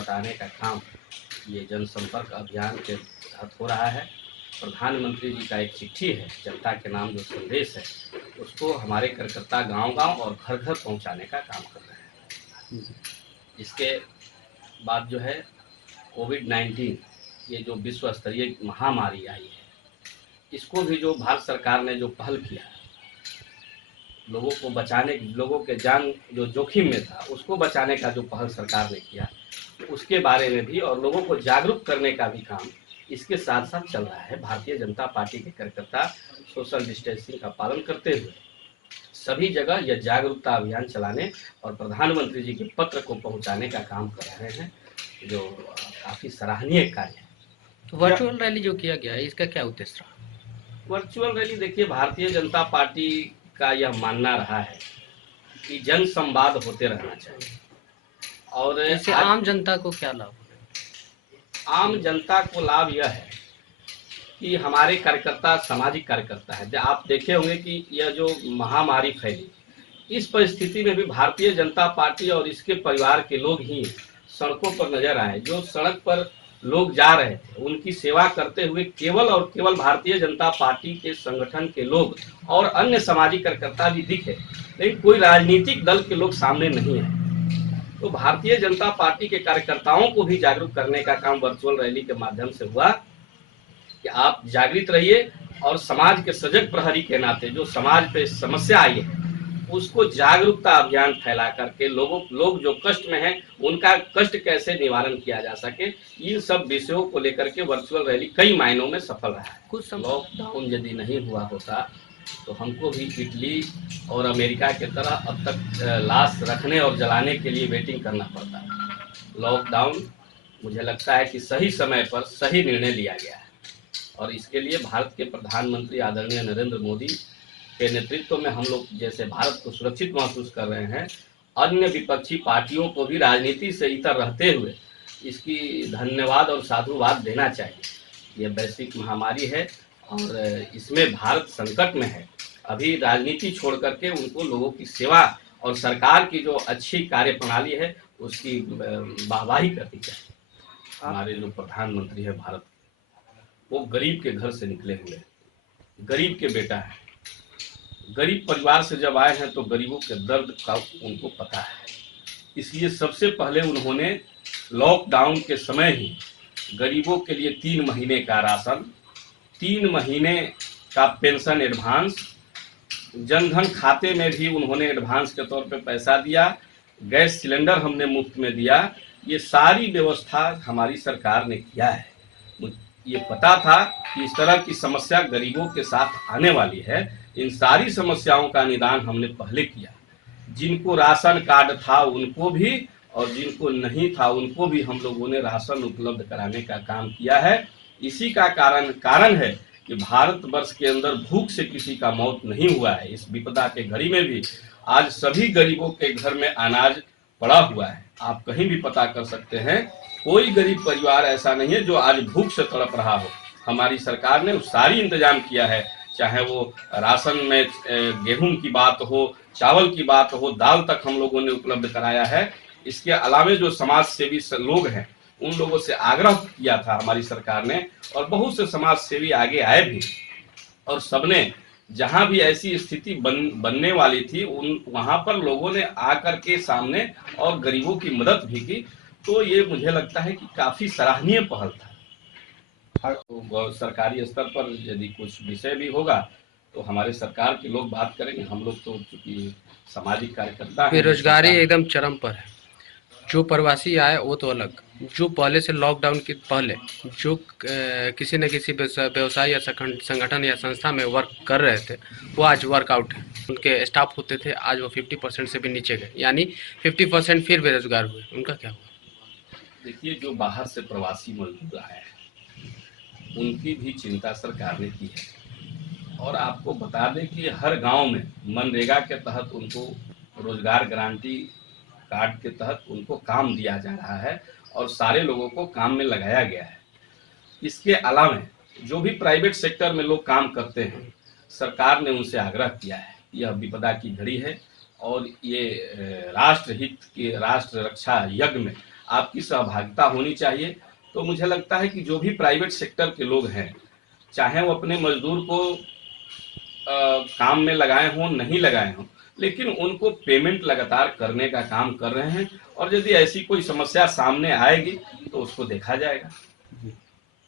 बताने का काम ये जनसंपर्क अभियान के तहत हो रहा है। प्रधानमंत्री जी का एक चिट्ठी है, जनता के नाम जो संदेश है, उसको हमारे कार्यकर्ता गांव-गांव और घर-घर पहुंचाने का काम कर रहे हैं। इसके बाद जो है कोविड-19 ये जो विश्व स्तरीय महामारी आई है, इसको भी जो भारत सरकार ने जो पहल किया, लोगों को बचाने, लोगों के जान जो जोखिम में था उसको बचाने का जो पहल सरकार ने किया, उसके बारे में भी और लोगों को जागरूक करने का भी काम इसके साथ साथ चल रहा है। भारतीय जनता पार्टी के कार्यकर्ता सोशल डिस्टेंसिंग का पालन करते हुए सभी जगह यह जागरूकता अभियान चलाने और प्रधानमंत्री जी के पत्र को पहुंचाने का काम कर रहे हैं, जो काफ़ी सराहनीय कार्य है। तो वर्चुअल रैली जो किया गया है, इसका क्या उद्देश्य रहा? वर्चुअल रैली, देखिए, भारतीय जनता पार्टी का यह मानना रहा है कि जन संवाद होते रहना चाहिए और इससे आम जनता को क्या लाभ? आम जनता को लाभ यह है कि हमारे कार्यकर्ता सामाजिक कार्यकर्ता है। आप देखे होंगे कि यह जो महामारी फैली, इस परिस्थिति में भी भारतीय जनता पार्टी और इसके परिवार के लोग ही सड़कों पर नजर आए। जो सड़क पर लोग जा रहे थे उनकी सेवा करते हुए केवल और केवल भारतीय जनता पार्टी के संगठन के लोग और अन्य सामाजिक कार्यकर्ता भी दिखे, लेकिन कोई राजनीतिक दल के लोग सामने नहीं है। तो भारतीय जनता पार्टी के कार्यकर्ताओं को भी जागरूक करने का काम वर्चुअल रैली के माध्यम से हुआ कि आप जागृत रहिए और समाज के सजग प्रहरी के नाते जो समाज पे समस्या आई है उसको जागरूकता अभियान फैला करके लोग जो कष्ट में हैं उनका कष्ट कैसे निवारण किया जा सके, इन सब विषयों को लेकर के वर्चुअल रैली कई मायनों में सफल रहा है। कुछ लॉकडाउन यदि नहीं हुआ होता तो हमको भी इटली और अमेरिका के तरह अब तक लाश रखने और जलाने के लिए वेटिंग करना पड़ता। लॉकडाउन मुझे लगता है कि सही समय पर सही निर्णय लिया गया है और इसके लिए भारत के प्रधानमंत्री आदरणीय नरेंद्र मोदी के नेतृत्व में हम लोग जैसे भारत को सुरक्षित महसूस कर रहे हैं, अन्य विपक्षी पार्टियों को भी राजनीति से इतर रहते हुए इसकी धन्यवाद और साधुवाद देना चाहिए। यह वैश्विक महामारी है और इसमें भारत संकट में है। अभी राजनीति छोड़ करके उनको लोगों की सेवा और सरकार की जो अच्छी कार्य प्रणाली है उसकी वाहवाही करनी चाहिए। हमारे जो प्रधानमंत्री है भारत, वो गरीब के घर से निकले हुए, गरीब के बेटा है, गरीब परिवार से जब आए हैं तो गरीबों के दर्द का उनको पता है। इसलिए सबसे पहले उन्होंने लॉकडाउन के समय ही गरीबों के लिए 3 महीने का राशन, 3 महीने का पेंशन एडवांस, जनधन खाते में भी उन्होंने एडवांस के तौर पे पैसा दिया, गैस सिलेंडर हमने मुफ्त में दिया। ये सारी व्यवस्था हमारी सरकार ने किया है। ये पता था कि इस तरह की समस्या गरीबों के साथ आने वाली है। इन सारी समस्याओं का निदान हमने पहले किया। जिनको राशन कार्ड था उनको भी और जिनको नहीं था उनको भी हम लोगों ने राशन उपलब्ध कराने का काम किया है। इसी का कारण है कि भारतवर्ष के अंदर भूख से किसी का मौत नहीं हुआ है। इस विपदा के घड़ी में भी आज सभी गरीबों के घर में अनाज पड़ा हुआ है। आप कहीं भी पता कर सकते हैं, कोई गरीब परिवार ऐसा नहीं है जो आज भूख से तड़प रहा हो। हमारी सरकार ने सारी इंतजाम किया है, चाहे वो राशन में गेहूं की बात हो, चावल की बात हो, दाल तक हम लोगों ने उपलब्ध कराया है। इसके अलावे जो समाज सेवी लोग हैं उन लोगों से आग्रह किया था हमारी सरकार ने और बहुत से समाज सेवी आगे आए भी और सबने जहां भी ऐसी स्थिति बनने वाली थी वहां पर लोगों ने आकर के सामने और गरीबों की मदद भी की। तो ये मुझे लगता है कि काफी सराहनीय पहल था। तो सरकारी स्तर पर यदि कुछ विषय भी होगा तो हमारे सरकार के लोग बात करेंगे। हम लोग तो चूंकि सामाजिक कार्यकर्ता हैं। बेरोजगारी एकदम चरम पर है। जो प्रवासी आए वो तो अलग, जो पहले से लॉकडाउन के पहले जो किसी न किसी व्यवसाय या संगठन या संस्था में वर्क कर रहे थे वो आज वर्कआउट है। उनके स्टाफ होते थे, आज वो 50% से भी नीचे गए, यानी 50% फिर बेरोजगार हुए। उनका क्या हुआ? देखिए, जो बाहर से प्रवासी मजदूर आए हैं उनकी भी चिंता सरकार ने की है और आपको बता दें कि हर गांव में मनरेगा के तहत उनको रोजगार गारंटी कार्ड के तहत उनको काम दिया जा रहा है और सारे लोगों को काम में लगाया गया है। इसके अलावा जो भी प्राइवेट सेक्टर में लोग काम करते हैं, सरकार ने उनसे आग्रह किया है। यह विपदा की घड़ी है और ये राष्ट्र हित के राष्ट्र रक्षा यज्ञ में आपकी सहभागिता होनी चाहिए। तो मुझे लगता है कि जो भी प्राइवेट सेक्टर के लोग हैं, चाहे वो अपने मजदूर को काम में लगाए हों नहीं लगाए हों, लेकिन उनको पेमेंट लगातार करने का काम कर रहे हैं, और यदि ऐसी कोई समस्या सामने आएगी तो उसको देखा जाएगा।